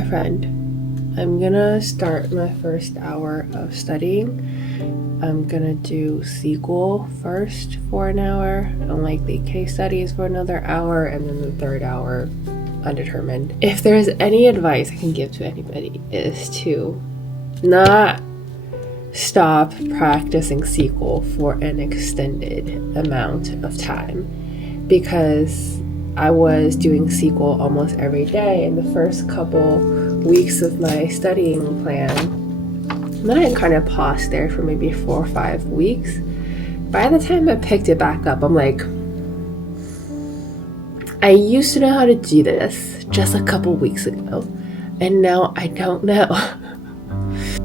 my friend. I'm gonna start my first hour of studying. I'm gonna do SQL first for an hour, and likely case studies for another hour, and then the third hour undetermined. If there's any advice I can give to anybody is to not stop practicing SQL for an extended amount of time, because I was doing SQL almost every day in the first couple weeks of my studying plan. And then I kind of paused there for maybe 4 or 5 weeks. By the time I picked it back up, I'm like, I used to know how to do this just a couple weeks ago, and now I don't know.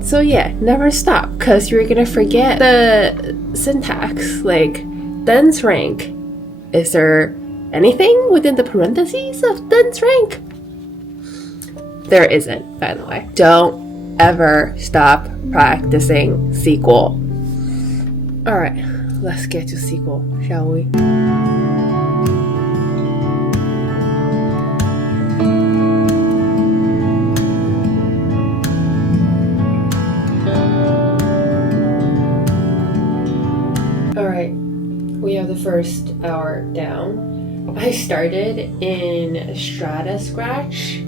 So yeah, never stop, because you're gonna forget the syntax, like then's rank. Is there anything within the parentheses of then's rank? There isn't, by the way. Don't ever stop practicing SQL. Alright, let's get to SQL, shall we? Alright, we have the first hour down. I started in Strata Scratch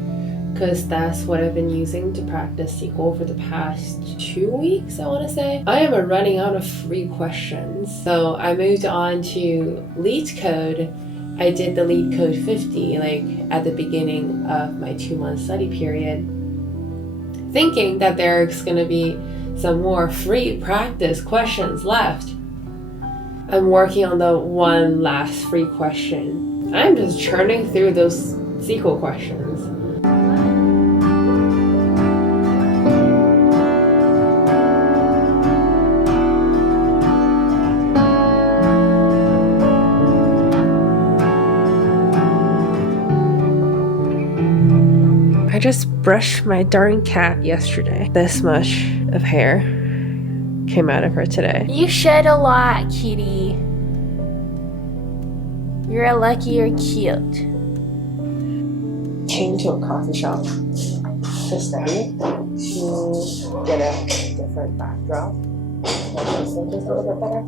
because that's what I've been using to practice SQL for the past 2 weeks, I want to say. I am running out of free questions, so I moved on to LeetCode. I did the LeetCode 50 at the beginning of my 2-month study period, thinking that there's going to be some more free practice questions left. I'm working on the one last free question. I'm just churning through those SQL questions. I just brushed my darn cat yesterday. This much of hair came out of her today. You shed a lot, kitty. You're lucky you're cute. Came to a coffee shop to study, to get a different backdrop. My music is a little bit better.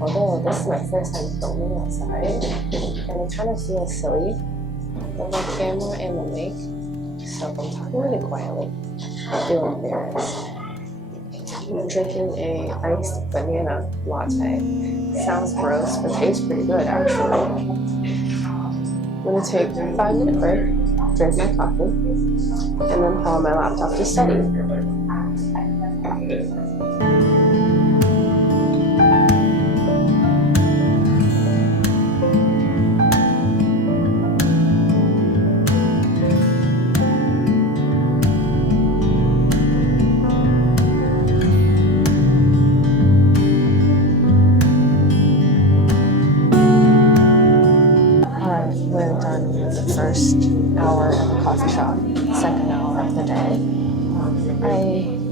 Although this is my first time filming outside, and it kind of feels silly with my camera and the mic, so I'm talking really quietly. I feel embarrassed. I'm drinking a iced banana latte. Sounds gross, but tastes pretty good actually. I'm gonna take a 5-minute break, drink my coffee, and then pull on my laptop to study. We're done with the first hour of the coffee shop, second hour of the day. I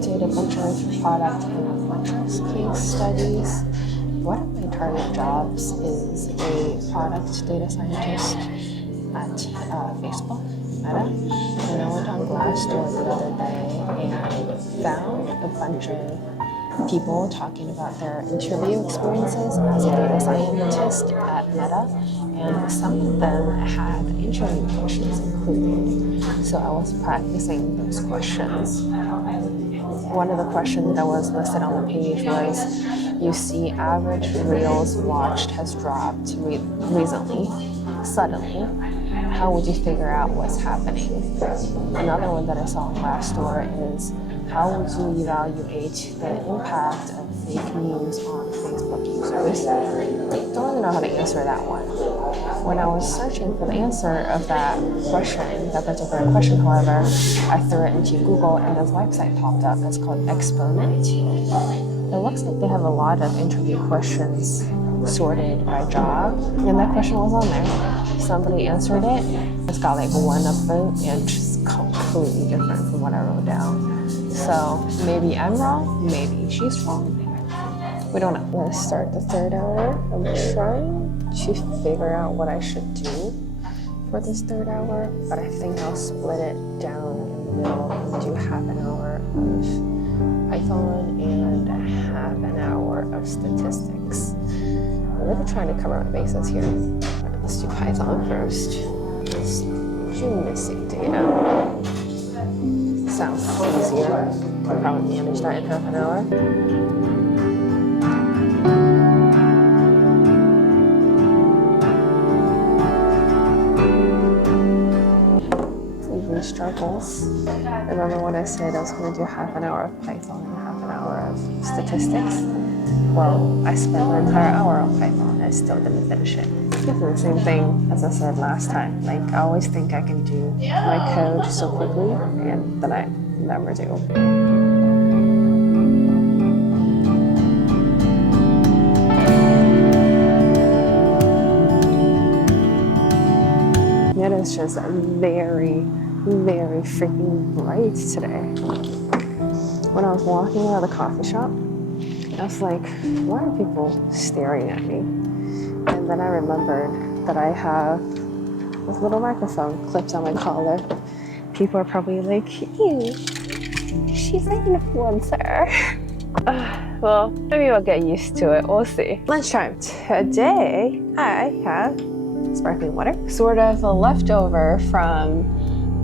did a bunch of product and metrics case studies. One of my target jobs is a product data scientist at Facebook, Meta. And I went on Glassdoor the other day and found a bunch of people talking about their interview experiences as a data scientist at Meta, and some of them had interview questions included, so I was practicing those questions. One of the questions that was listed on the page was, you see average reels watched has dropped recently, suddenly. How would you figure out what's happening? Another one that I saw on Glassdoor is, how would you evaluate the impact of fake news on Facebook users? Don't really know how to answer that one. When I was searching for the answer of that particular question, however, I threw it into Google and this website popped up. It's called Exponent. It looks like they have a lot of interview questions sorted by job, and that question was on there. Somebody answered it. It's got like 1 upvote and just completely different from what I wrote down. So maybe I'm wrong, maybe she's wrong. We don't know. Let's start the third hour. I'm trying to figure out what I should do for this third hour, but I think I'll split it down in the middle and do half an hour of Python and half an hour of statistics. I'm really trying to cover my bases here. Let's do Python first. It's gymnastic data. Sounds easier. I'll probably manage that in half an hour. Usually struggles. Remember when I said I was going to do half an hour of Python and half an hour of statistics? Well, I spent an entire hour on Python and I still didn't finish it. It's the same thing as I said last time. Like, I always think I can do my code so quickly, and then I never do. It is just very, very freaking bright today. When I was walking out of the coffee shop, I was like, why are people staring at me? And then I remembered that I have this little microphone clipped on my collar. People are probably like, ew, she's an influencer. Well, maybe I'll get used to it. We'll see. Lunchtime. Today, I have sparkling water. Sort of a leftover from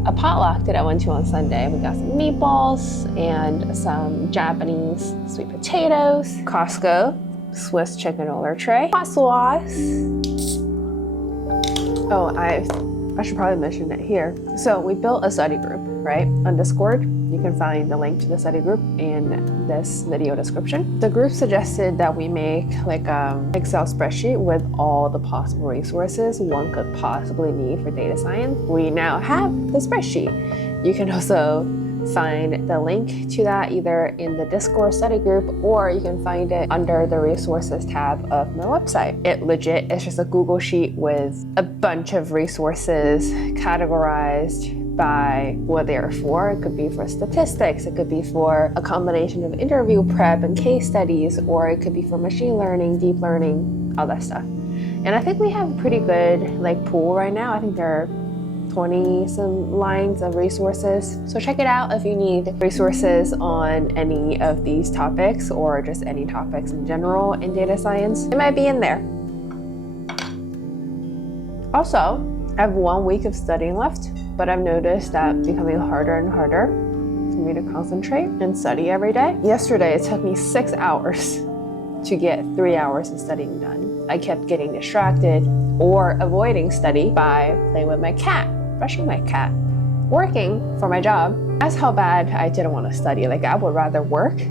a potluck that I went to on Sunday. We got some meatballs and some Japanese sweet potatoes. Costco Swiss chicken roller tray. Hot sauce. Oh, I should probably mention it here. So we built a study group, right? On Discord. You can find the link to the study group in this video description. The group suggested that we make like an Excel spreadsheet with all the possible resources one could possibly need for data science. We now have the spreadsheet. You can also find the link to that either in the Discord study group, or you can find it under the resources tab of my website. It legit is just a Google sheet with a bunch of resources categorized by what they are for. It could be for statistics, it could be for a combination of interview prep and case studies, or it could be for machine learning, deep learning, all that stuff. And I think we have a pretty good pool right now. I think there are 20 some lines of resources. So check it out if you need resources on any of these topics or just any topics in general in data science. It might be in there. Also, I have 1 week of studying left, but I've noticed that it's becoming harder and harder for me to concentrate and study every day. Yesterday, it took me 6 hours to get 3 hours of studying done. I kept getting distracted or avoiding study by playing with my cat, brushing my cat, working for my job. That's how bad I didn't want to study. I would rather work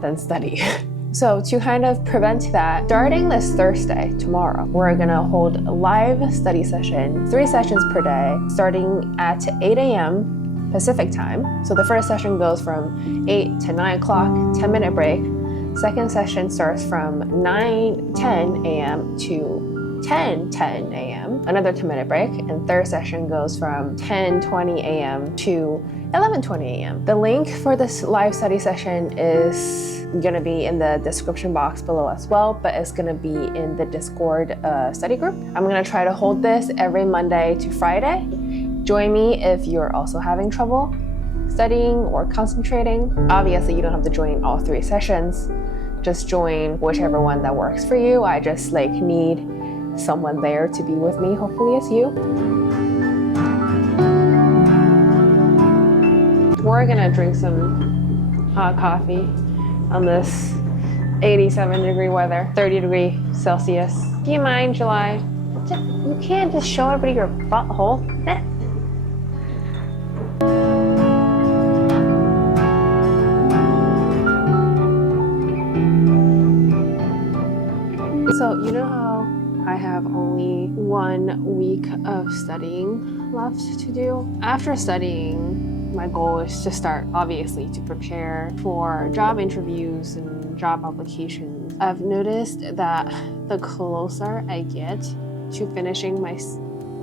than study. So to kind of prevent that, starting this Thursday, tomorrow, we're gonna hold a live study session, 3 sessions per day, starting at 8 a.m. Pacific time. So the first session goes from 8 to 9 o'clock, 10-minute break. Second session starts from 9:10 a.m. to 10:10 a.m., another 10-minute break, and third session goes from 10:20 a.m. to 11:20 a.m. The link for this live study session is gonna be in the description box below as well, but it's gonna be in the Discord study group. I'm gonna try to hold this every Monday to Friday. Join me if you're also having trouble studying or concentrating. Obviously, you don't have to join all 3 sessions. Just join whichever one that works for you. I just need someone there to be with me. Hopefully it's you. We're gonna drink some hot coffee on this 87-degree weather, 30 Celsius. Do you mind, July? You can't just show everybody your butthole. So you know how I have only 1 week of studying left to do? After studying, my goal is to start, obviously, to prepare for job interviews and job applications. I've noticed that the closer I get to finishing my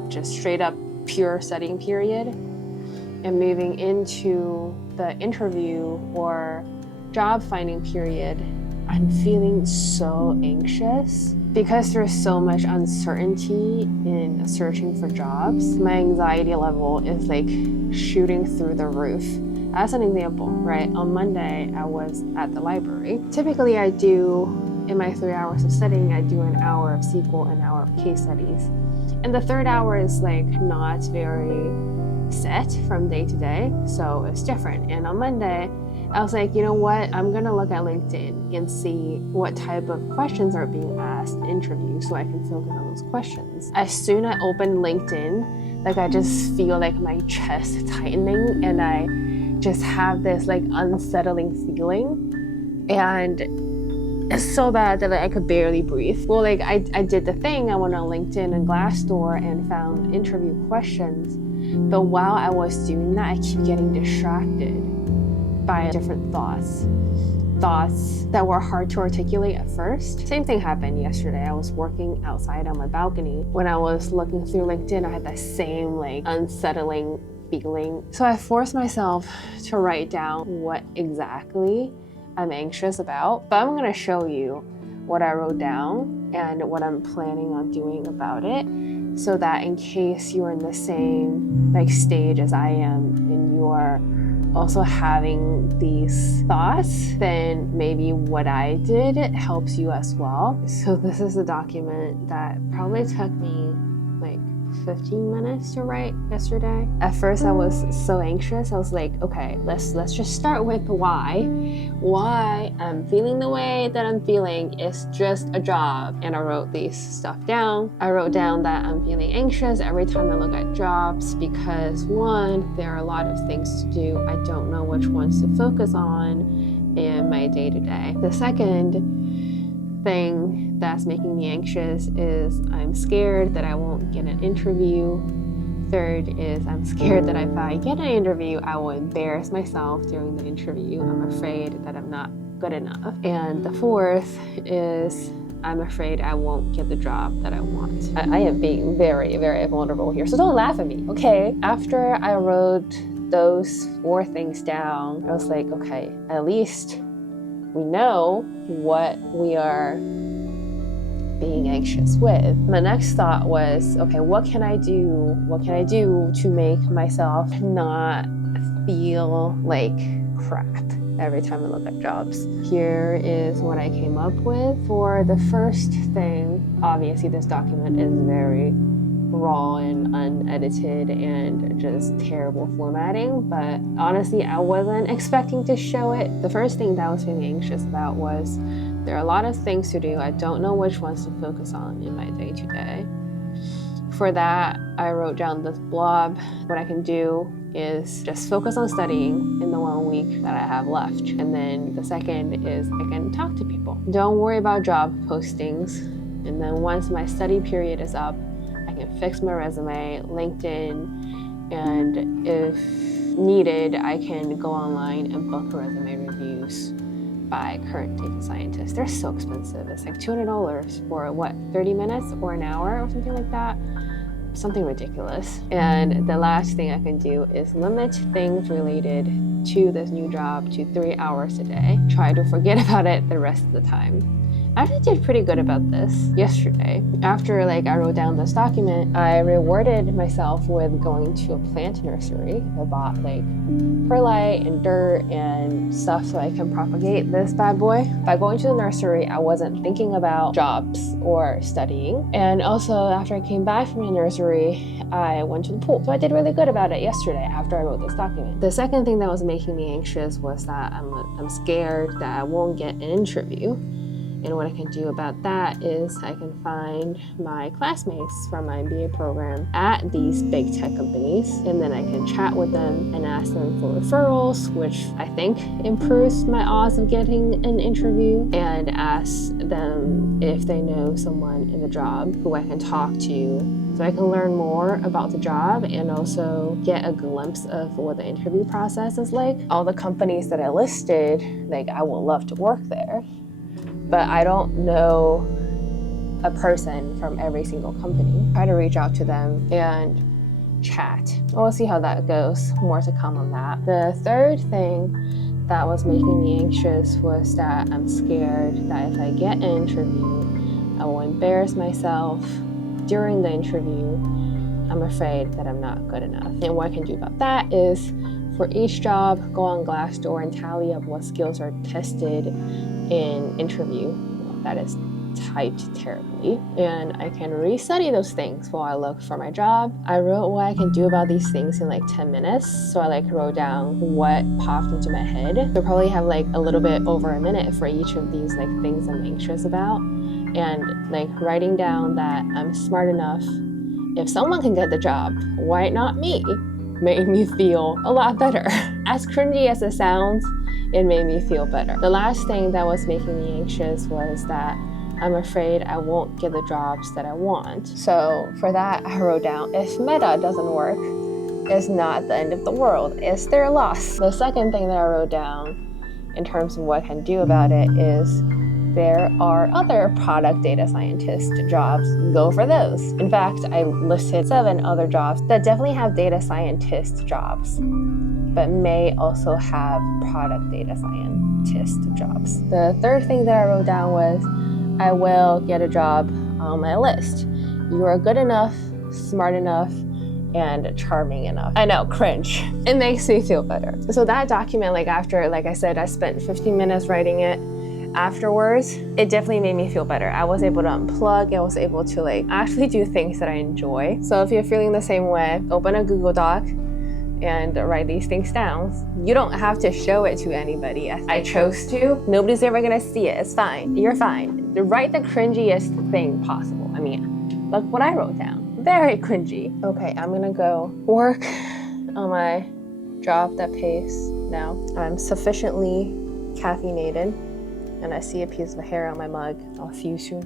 just straight up pure studying period and moving into the interview or job finding period, I'm feeling so anxious because there's so much uncertainty in searching for jobs. My anxiety level is like shooting through the roof. As an example, right, on Monday, I was at the library. Typically I do, in my 3 hours of studying, I do an hour of SQL, an hour of case studies. And the third hour is like not very set from day to day, so it's different. And on Monday, I was like, you know what? I'm gonna look at LinkedIn and see what type of questions are being asked in interviews so I can focus on those questions. As soon as I open LinkedIn, like I just feel like my chest tightening and I just have this like unsettling feeling. And it's so bad that like, I could barely breathe. Well, like I did the thing, I went on LinkedIn and Glassdoor and found interview questions. But while I was doing that, I keep getting distracted by different thoughts that were hard to articulate at first. Same thing happened yesterday. I was working outside on my balcony. When I was looking through LinkedIn, I had that same like unsettling feeling. So I forced myself to write down what exactly I'm anxious about. But I'm gonna show you what I wrote down and what I'm planning on doing about it, so that in case you're in the same like stage as I am and you're also having these thoughts, then maybe what I did helps you as well. So this is a document that probably took me like 15 minutes to write yesterday. At first I was so anxious. I was like, okay, let's just start with why I'm feeling the way that I'm feeling is just a job. And I wrote these stuff down. I wrote down that I'm feeling anxious every time I look at jobs because one, there are a lot of things to do. I don't know which ones to focus on in my day-to-day. The second thing that's making me anxious is I'm scared that I won't get an interview. Third is I'm scared that if I get an interview, I will embarrass myself during the interview. I'm afraid that I'm not good enough. And the fourth is I'm afraid I won't get the job that I want. I am being very, very vulnerable here, so don't laugh at me, okay? After I wrote those 4 things down, I was like, okay, at least we know what we are being anxious with. My next thought was, okay, what can I do? What can I do to make myself not feel like crap every time I look at jobs? Here is what I came up with. For the first thing, obviously this document is very raw and unedited and just terrible formatting, but honestly I wasn't expecting to show it. The first thing that I was feeling anxious about was there are a lot of things to do. I don't know which ones to focus on in my day-to-day. For that, I wrote down this blob. What I can do is just focus on studying in the 1 week that I have left. And then the second is I can talk to people. Don't worry about job postings. And then once my study period is up, I can fix my resume, LinkedIn, and if needed, I can go online and book resume reviews by current data scientists. They're so expensive. It's like $200 for what, 30 minutes or an hour or something like that? Something ridiculous. And the last thing I can do is limit things related to this new job to 3 hours a day. Try to forget about it the rest of the time. I actually did pretty good about this yesterday. After I wrote down this document, I rewarded myself with going to a plant nursery. I bought perlite and dirt and stuff so I can propagate this bad boy. By going to the nursery, I wasn't thinking about jobs or studying. And also after I came back from the nursery, I went to the pool. So I did really good about it yesterday after I wrote this document. The second thing that was making me anxious was that I'm scared that I won't get an interview. And what I can do about that is I can find my classmates from my MBA program at these big tech companies, and then I can chat with them and ask them for referrals, which I think improves my odds of getting an interview, and ask them if they know someone in the job who I can talk to so I can learn more about the job and also get a glimpse of what the interview process is like. All the companies that I listed, I would love to work there, but I don't know a person from every single company. Try to reach out to them and chat. We'll see how that goes. More to come on that. The third thing that was making me anxious was that I'm scared that if I get an interview, I will embarrass myself during the interview. I'm afraid that I'm not good enough. And what I can do about that is, for each job, go on Glassdoor and tally up what skills are tested in interview. That is typed terribly. And I can restudy those things while I look for my job. I wrote what I can do about these things in like 10 minutes. So I wrote down what popped into my head. You'll probably have a little bit over a minute for each of these things I'm anxious about. And writing down that I'm smart enough. If someone can get the job, why not me? Made me feel a lot better. As cringy as it sounds, it made me feel better. The last thing that was making me anxious was that I'm afraid I won't get the jobs that I want. So for that, I wrote down, if Meta doesn't work, it's not the end of the world. It's their loss. The second thing that I wrote down in terms of what I can do about it is, there are other product data scientist jobs. Go for those. In fact, I listed 7 other jobs that definitely have data scientist jobs, but may also have product data scientist jobs. The third thing that I wrote down was, I will get a job on my list. You are good enough, smart enough, and charming enough. I know, cringe. It makes me feel better. So that document, after, I said, I spent 15 minutes writing it. Afterwards, it definitely made me feel better. I was able to unplug. I was able to actually do things that I enjoy. So if you're feeling the same way, open a Google Doc and write these things down. You don't have to show it to anybody. I chose to. Nobody's ever gonna see it. It's fine. You're fine. Write the cringiest thing possible. Look what I wrote down. Very cringy. Okay, I'm gonna go work on my job that pays now. I'm sufficiently caffeinated, and I see a piece of hair on my mug. I'll see you soon.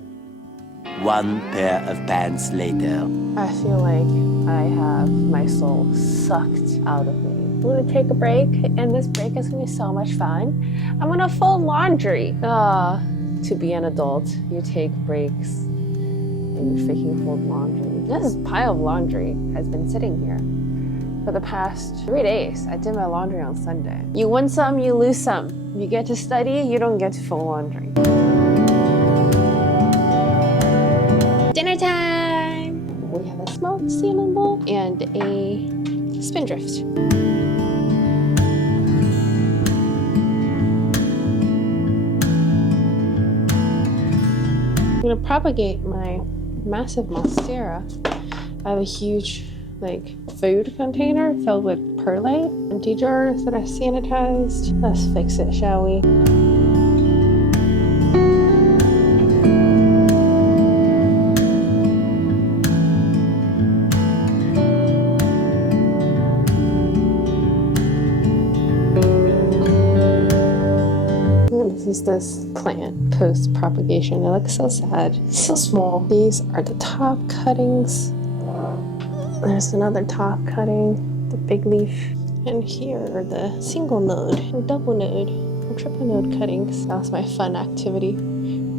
1 pair of pants later. I feel like I have my soul sucked out of me. I'm gonna take a break, and this break is gonna be so much fun. I'm gonna fold laundry. To be an adult, you take breaks and you freaking fold laundry. This pile of laundry has been sitting here for the past 3 days. I did my laundry on Sunday. You win some, you lose some. You get to study, you don't get to fold laundry. Dinner time! We have a smoked salmon bowl and a spindrift. I'm gonna propagate my massive monstera. I have a huge food container filled with perlite, empty jars that I sanitized. Let's fix it, shall we? This is this plant post-propagation. It looks so sad, so small. These are the top cuttings. There's another top cutting, the big leaf. And here are the single node, or double node, or triple node cuttings. That was my fun activity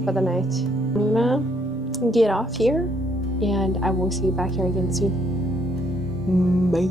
for the night. I'm gonna get off here, and I will see you back here again soon. Bye.